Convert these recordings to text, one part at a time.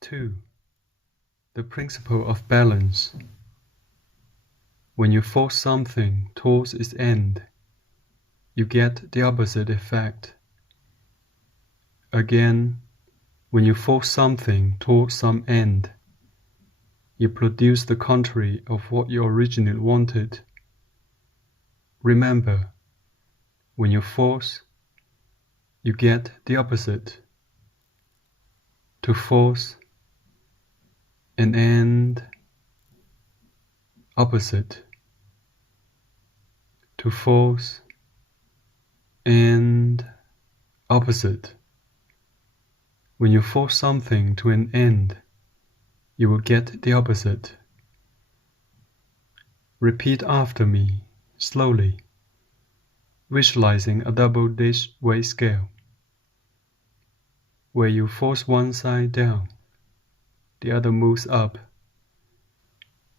2. The principle of balance. When you force something towards its end, you get the opposite effect. Again, when you force something towards some end, you produce the contrary of what you originally wanted. Remember, when you force, you get the opposite. To force, an end, opposite. To force, end, opposite. When you force something to an end, you will get the opposite. Repeat after me, slowly, visualizing a double dish weight scale, where you force one side down, the other moves up.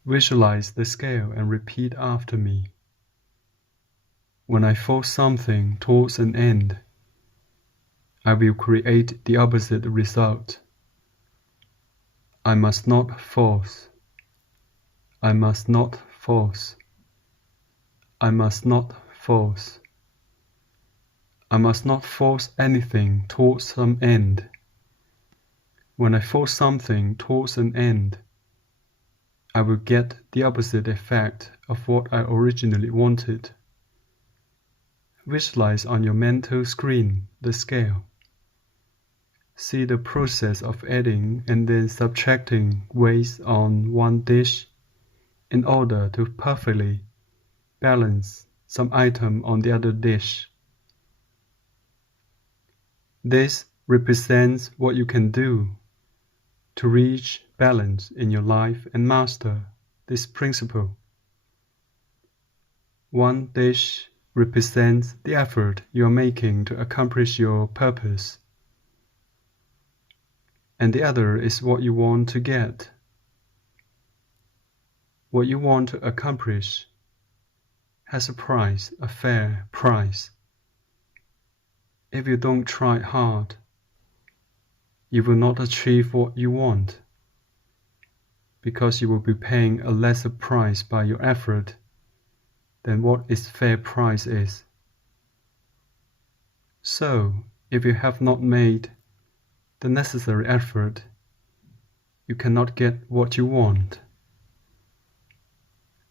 Visualize the scale and repeat after me. When I force something towards an end, I will create the opposite result. I must not force. I must not force. I must not force. I must not force anything towards some end. When I force something towards an end, I will get the opposite effect of what I originally wanted. Visualize on your mental screen the scale. See the process of adding and then subtracting weights on one dish in order to perfectly balance some item on the other dish. This represents what you can do to reach balance in your life and master this principle. One dish represents the effort you are making to accomplish your purpose, and the other is what you want to get. What you want to accomplish has a price, a fair price. If you don't try hard, you will not achieve what you want, because you will be paying a lesser price by your effort than what its fair price is. So, if you have not made the necessary effort, you cannot get what you want.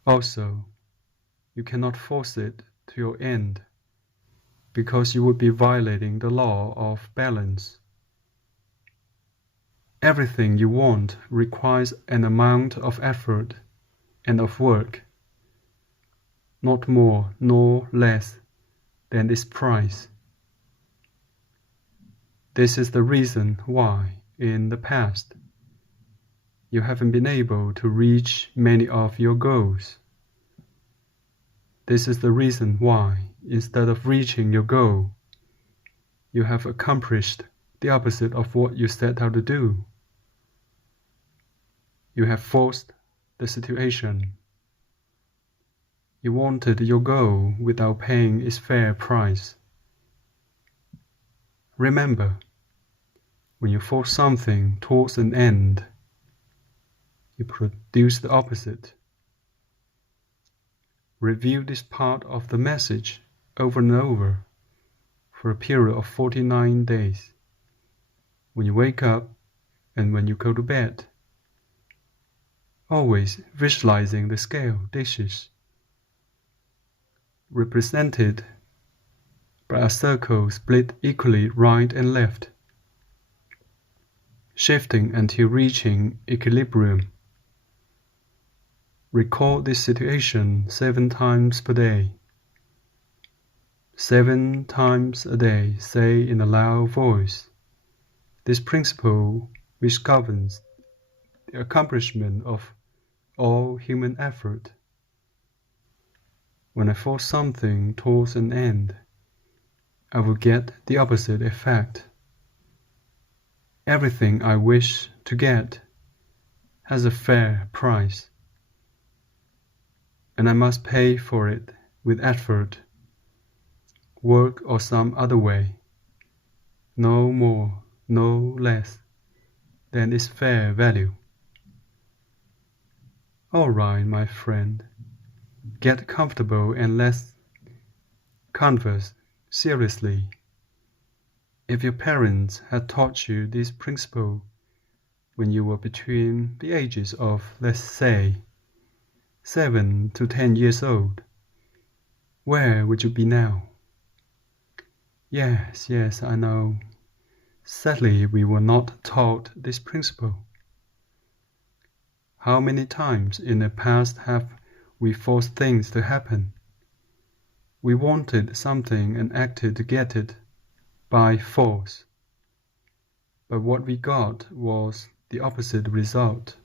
Also, you cannot force it to your end, because you would be violating the law of balance. Everything you want requires an amount of effort and of work, not more nor less than its price. This is the reason why, in the past, you haven't been able to reach many of your goals. This is the reason why, instead of reaching your goal, you have accomplished the opposite of what you set out to do. You have forced the situation. You wanted your goal without paying its fair price. Remember, when you force something towards an end, you produce the opposite. Review this part of the message over and over for a period of 49 days, when you wake up and when you go to bed, always visualizing the scale dishes, represented by a circle split equally right and left, shifting until reaching equilibrium. Recall this situation 7 times per day. 7 times a day, say in a loud voice this principle which governs the accomplishment of all human effort. When I force something towards an end, I will get the opposite effect. Everything I wish to get has a fair price, and I must pay for it with effort, work or some other way, no more, no less. than its fair value. All right, my friend, get comfortable and let's converse seriously. If your parents had taught you this principle when you were between the ages of, let's say, 7 to 10 years old, where would you be now? Yes, I know. Sadly, we were not taught this principle. How many times in the past have we forced things to happen? We wanted something and acted to get it by force. But what we got was the opposite result.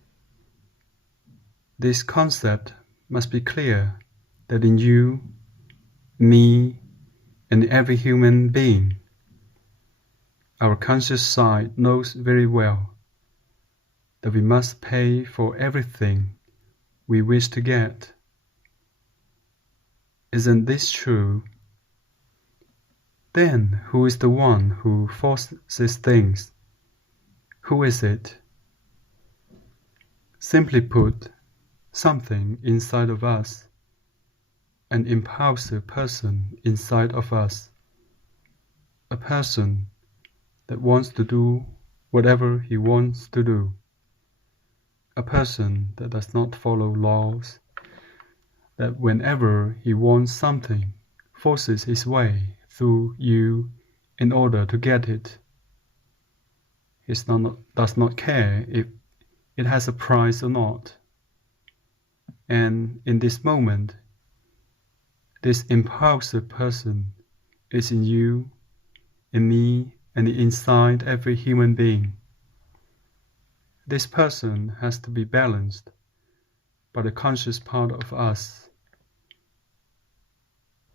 This concept must be clear that in you, me, and every human being, our conscious side knows very well that we must pay for everything we wish to get. Isn't this true? Then who is the one who forces things? Who is it? Simply put, something inside of us, an impulsive person inside of us, a person that wants to do whatever he wants to do, a person that does not follow laws, that whenever he wants something, forces his way through you in order to get it. He does not care if it has a price or not. And in this moment, this impulsive person is in you, in me, and inside every human being. This person has to be balanced by the conscious part of us.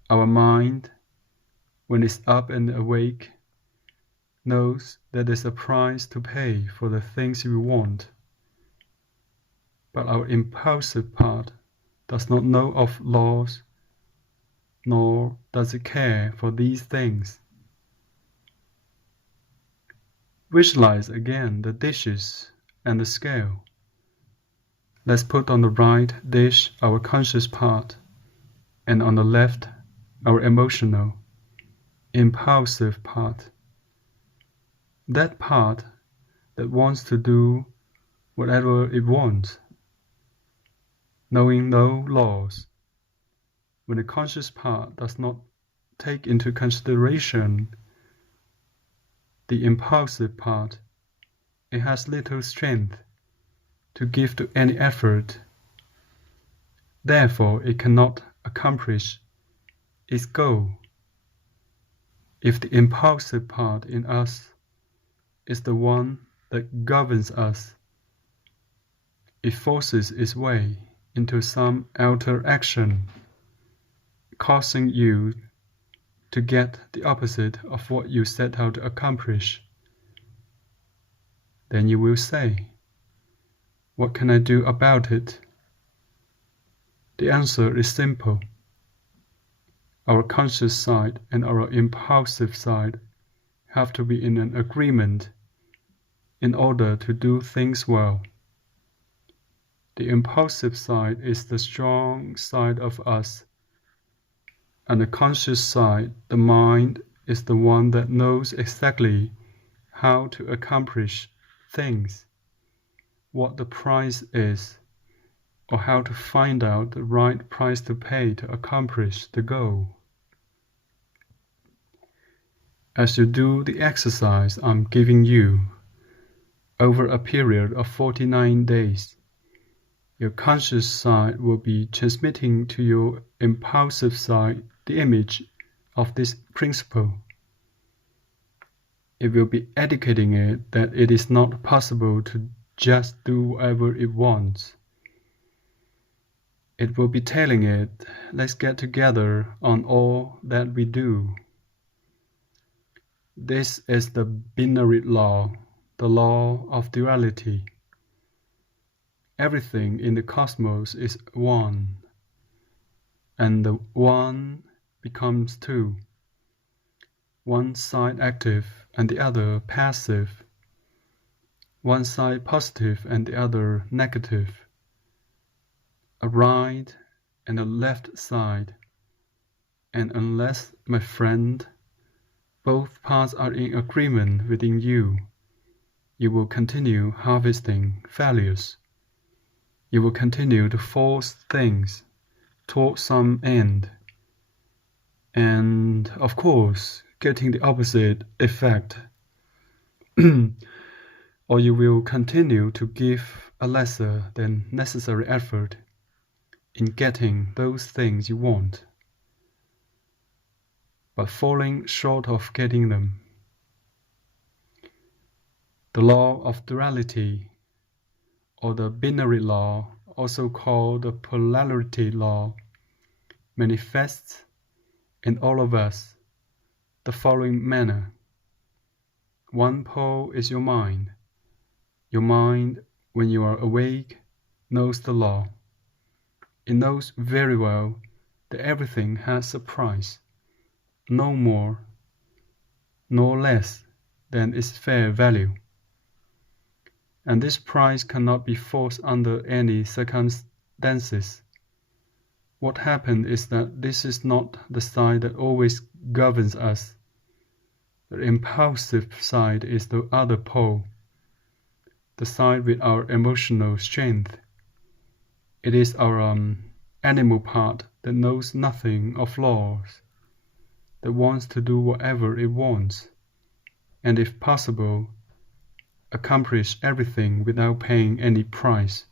Our mind, when it's up and awake, knows that there's a price to pay for the things we want. But our impulsive part does not know of laws, nor does it care for these things. Visualize again the dishes and the scale. Let's put on the right dish our conscious part, and on the left our emotional, impulsive part. That part that wants to do whatever it wants, knowing no laws. When the conscious part does not take into consideration the impulsive part, it has little strength to give to any effort. Therefore, it cannot accomplish its goal. If the impulsive part in us is the one that governs us, it forces its way into some outer action, causing you to get the opposite of what you set out to accomplish. Then you will say, "What can I do about it?" The answer is simple. Our conscious side and our impulsive side have to be in an agreement in order to do things well. The impulsive side is the strong side of us, and the conscious side, the mind, is the one that knows exactly how to accomplish things, what the price is, or how to find out the right price to pay to accomplish the goal. As you do the exercise I'm giving you, over a period of 49 days, your conscious side will be transmitting to your impulsive side the image of this principle. It will be educating it that it is not possible to just do whatever it wants. It will be telling it, let's get together on all that we do. This is the binary law, the law of duality. Everything in the cosmos is one, and the one becomes two. One side active and the other passive. one side positive and the other negative, a right and a left side, and unless, my friend, both parts are in agreement within you, you will continue harvesting failures. You will continue to force things toward some end, and of course, getting the opposite effect. Or you will continue to give a lesser than necessary effort in getting those things you want, but falling short of getting them. The law of duality, or the binary law, also called the polarity law, manifests in all of us the following manner. One pole is your mind. Your mind, when you are awake, knows the law. It knows very well that everything has a price, no more nor less than its fair value. And this price cannot be forced under any circumstances. What happened is that this is not the side that always governs us. The impulsive side is the other pole, the side with our emotional strength. It is our animal part that knows nothing of laws, that wants to do whatever it wants, and if possible, accomplish everything without paying any price.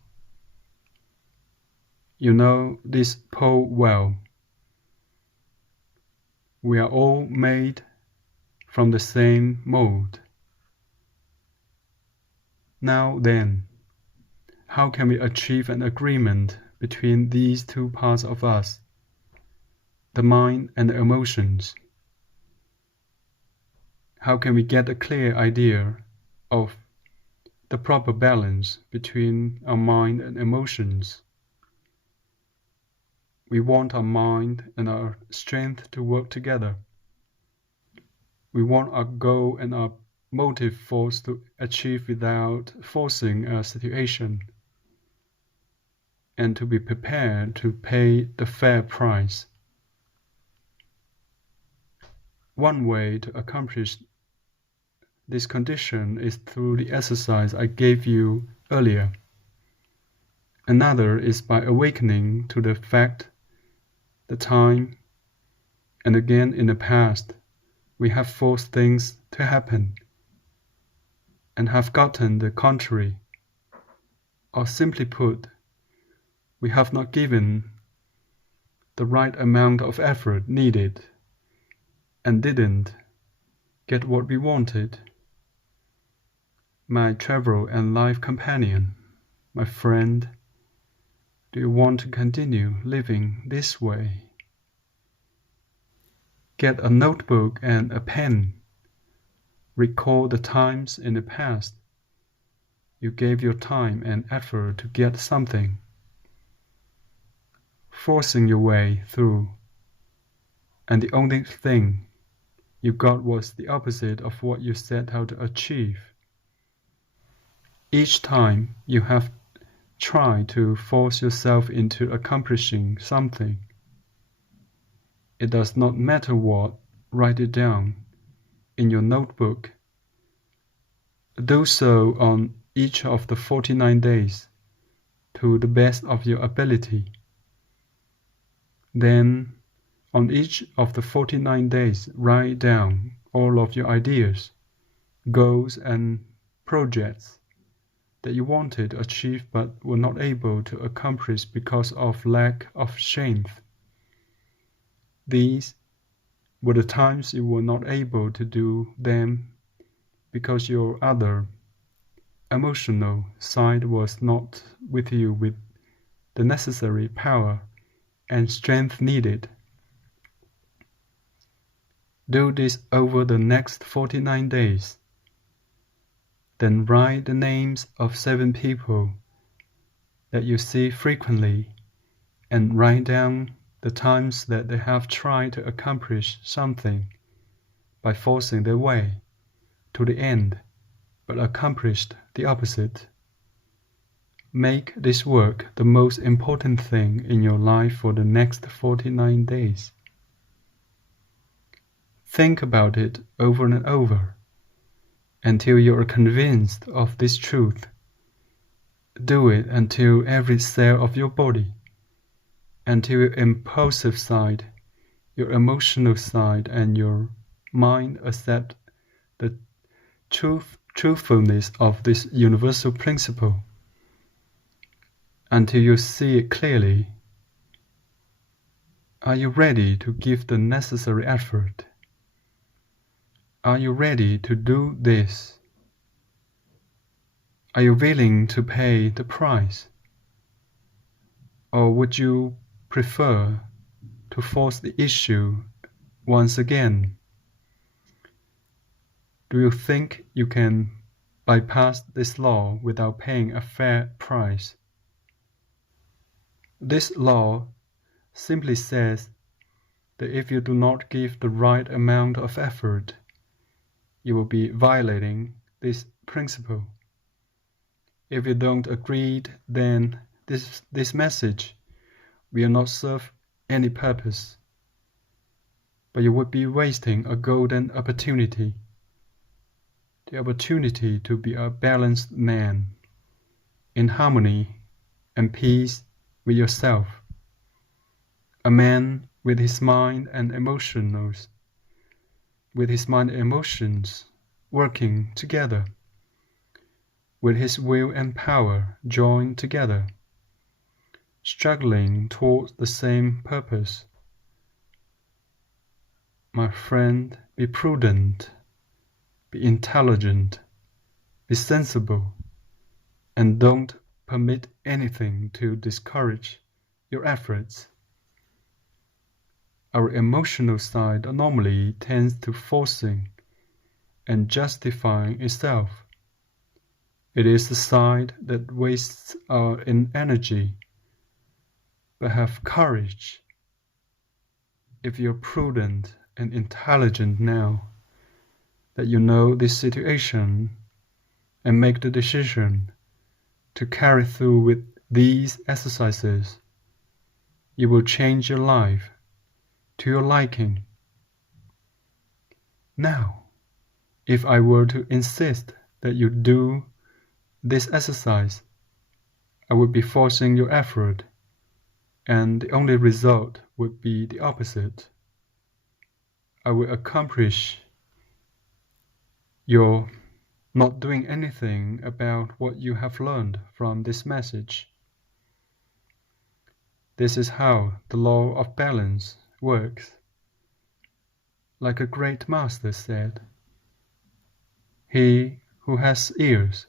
You know this pole well. We are all made from the same mold. Now then, how can we achieve an agreement between these two parts of us, the mind and the emotions? How can we get a clear idea of the proper balance between our mind and emotions? We want our mind and our strength to work together. We want our goal and our motive force to achieve without forcing a situation, and to be prepared to pay the fair price. One way to accomplish this condition is through the exercise I gave you earlier. Another is by awakening to the fact that time and again in the past we have forced things to happen and have gotten the contrary. Or simply put, we have not given the right amount of effort needed and didn't get what we wanted. My travel and life companion, my friend, do you want to continue living this way? Get a notebook and a pen. Recall the times in the past you gave your time and effort to get something, forcing your way through, and the only thing you got was the opposite of what you set out to achieve. Each time you have tried to force yourself into accomplishing something, it does not matter what, write it down in your notebook. Do so on each of the 49 days to the best of your ability. Then, on each of the 49 days, write down all of your ideas, goals and projects that you wanted to achieve but were not able to accomplish because of lack of strength. These were the times you were not able to do them because your other emotional side was not with you with the necessary power and strength needed. Do this over the next 49 days. Then write the names of 7 people that you see frequently and write down the times that they have tried to accomplish something by forcing their way to the end but accomplished the opposite. Make this work the most important thing in your life for the next 49 days. Think about it over and over until you are convinced of this truth. Do it until every cell of your body, until your impulsive side, your emotional side, and your mind accept the truthfulness of this universal principle. Until you see it clearly. Are you ready to give the necessary effort? Are you ready to do this? Are you willing to pay the price? Or would you prefer to force the issue once again? Do you think you can bypass this law without paying a fair price? This law simply says that if you do not give the right amount of effort, you will be violating this principle. If you don't agree, then this message will not serve any purpose, but you would be wasting a golden opportunity, the opportunity to be a balanced man, in harmony and peace with yourself, a man with his mind and emotions working together, with his will and power joined together, struggling towards the same purpose. My friend, be prudent, be intelligent, be sensible, and don't permit anything to discourage your efforts. Our emotional side normally tends to forcing and justifying itself. It is the side that wastes our energy. But have courage. If you're prudent and intelligent now, that you know this situation and make the decision to carry through with these exercises, you will change your life to your liking. Now, if I were to insist that you do this exercise, I would be forcing your effort, and the only result would be the opposite. I will accomplish your not doing anything about what you have learned from this message. This is how the law of balance works. Like a great master said, "He who has ears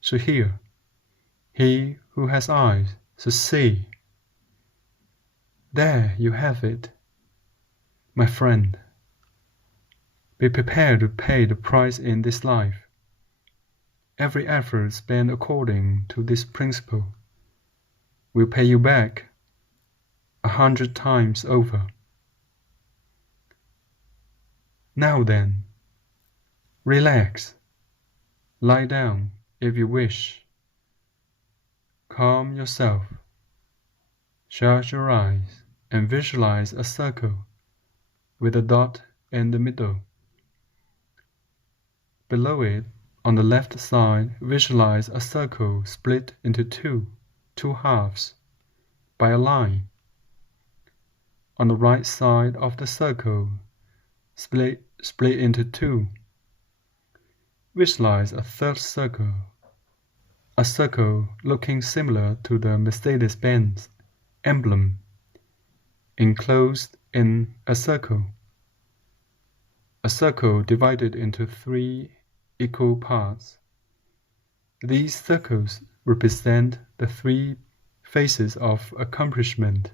should hear, he who has eyes should see." There you have it, my friend. Be prepared to pay the price in this life. Every effort spent according to this principle will pay you back 100 times over. Now then, relax. Lie down if you wish. Calm yourself. Shut your eyes and visualize a circle with a dot in the middle. Below it, on the left side, visualize a circle split into two halves, by a line. On the right side of the circle, split into two. Visualize a third circle, a circle looking similar to the Mercedes-Benz emblem, enclosed in a circle divided into 3 equal parts. These circles represent the 3 phases of accomplishment.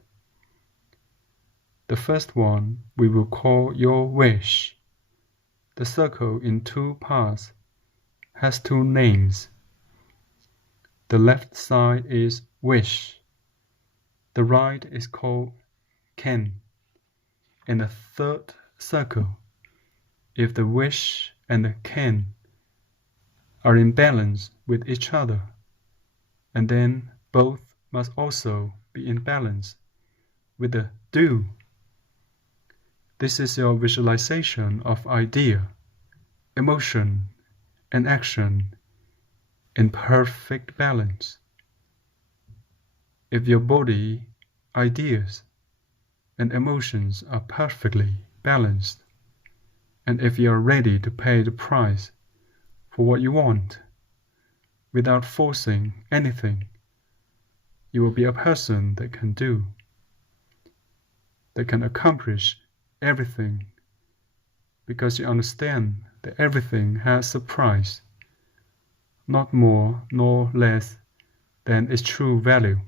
The first one we will call your wish. The circle in 2 parts has 2 names. The left side is wish. The right is called can. In the third circle, if the wish and the can are in balance with each other, and then both must also be in balance with the do. This is your visualization of idea, emotion, and action in perfect balance. If your body, ideas, and emotions are perfectly balanced, and if you are ready to pay the price for what you want without forcing anything, you will be a person that can do, that can accomplish everything, because you understand that everything has a price, not more nor less than its true value.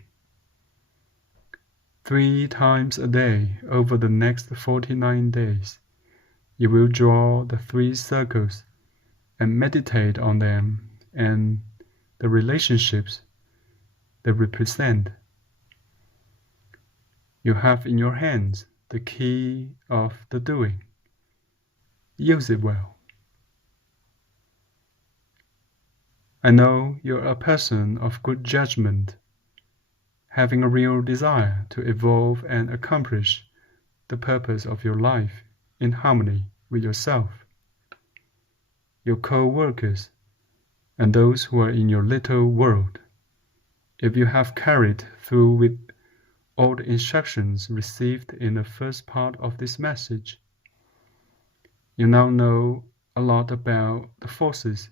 3 times a day over the next 49 days, you will draw the 3 circles and meditate on them and the relationships they represent. You have in your hands the key of the doing. Use it well. I know you're a person of good judgment, having a real desire to evolve and accomplish the purpose of your life in harmony with yourself, your co-workers, and those who are in your little world. If you have carried through with all the instructions received in the first part of this message, you now know a lot about the forces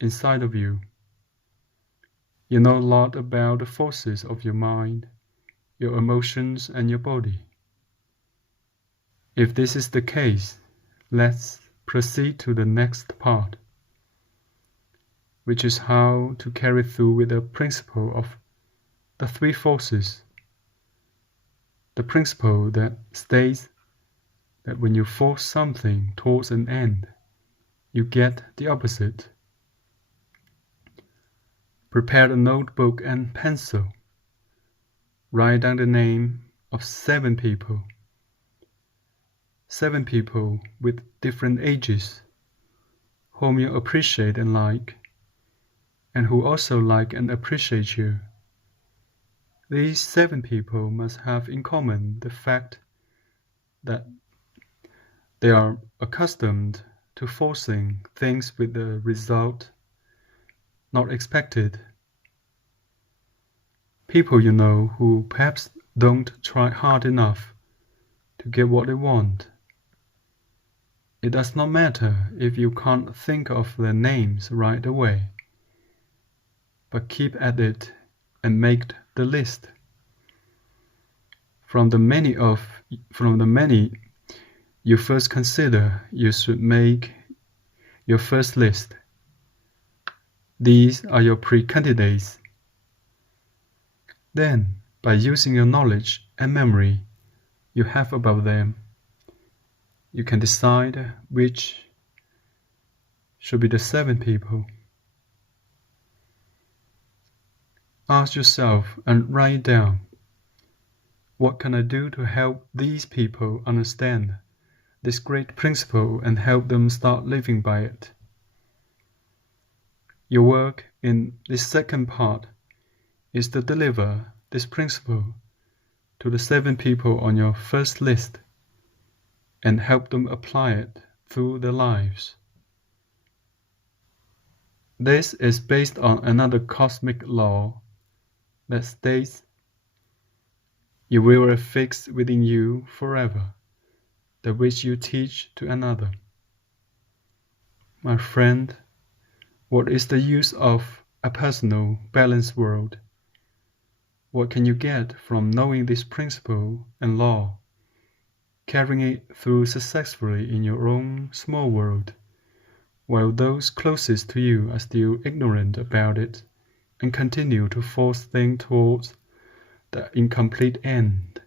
inside of you. You know a lot about the forces of your mind, your emotions, and your body. If this is the case, let's proceed to the next part, which is how to carry through with the principle of the 3 forces. The principle that states that when you force something towards an end, you get the opposite. Prepare a notebook and pencil. Write down the name of 7 people. 7 people with different ages, whom you appreciate and like, and who also like and appreciate you. These 7 people must have in common the fact that they are accustomed to forcing things with the result not expected. People you know who perhaps don't try hard enough to get what they want. It does not matter if you can't think of their names right away, but keep at it and make the list. From the many you first consider, you should make your first list. These are your pre-candidates. Then, by using your knowledge and memory you have about them, you can decide which should be the 7 people. Ask yourself and write down, what can I do to help these people understand this great principle and help them start living by it? Your work in this second part is to deliver this principle to the 7 people on your first list and help them apply it through their lives. This is based on another cosmic law that states you will affix within you forever that which you teach to another. My friend, what is the use of a personal, balanced world? What can you get from knowing this principle and law, carrying it through successfully in your own small world, while those closest to you are still ignorant about it and continue to force things towards the incomplete end?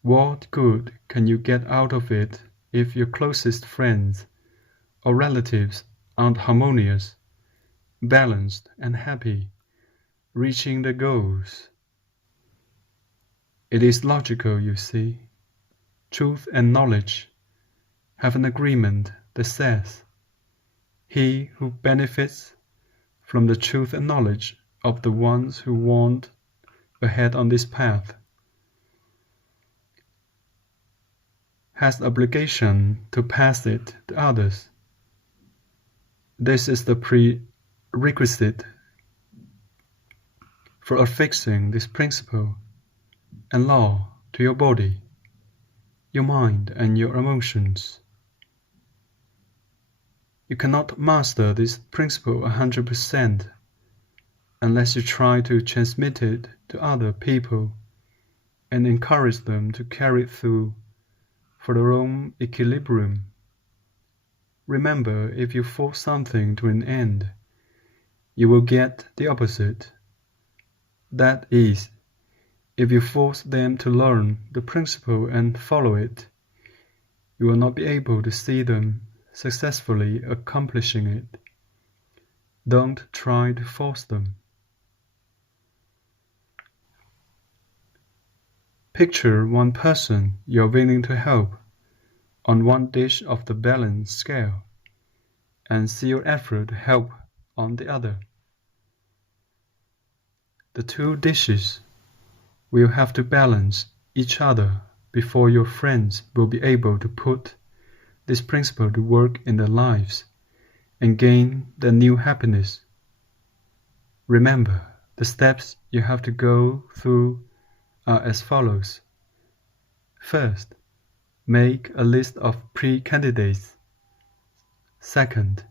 What good can you get out of it if your closest friends or relatives aren't harmonious, balanced, and happy, reaching their goals? It is logical, you see. Truth and knowledge have an agreement that says, He who benefits from the truth and knowledge of the ones who want ahead on this path has the obligation to pass it to others. This is the prerequisite for affixing this principle and law to your body, your mind, and your emotions. You cannot master this principle 100% unless you try to transmit it to other people and encourage them to carry it through for their own equilibrium. Remember, if you force something to an end, you will get the opposite. That is, if you force them to learn the principle and follow it, you will not be able to see them successfully accomplishing it. Don't try to force them. Picture one person you're willing to help on one dish of the balance scale, and see your effort to help on the other. The two dishes will have to balance each other before your friends will be able to put this principle to work in their lives and gain their new happiness. Remember, the steps you have to go through are as follows. First, make a list of pre-candidates. Second,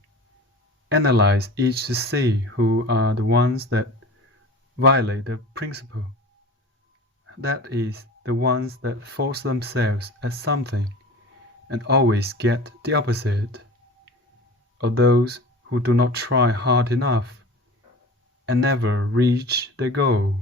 analyze each to see who are the ones that violate the principle. That is, the ones that force themselves at something and always get the opposite, or those who do not try hard enough and never reach their goal.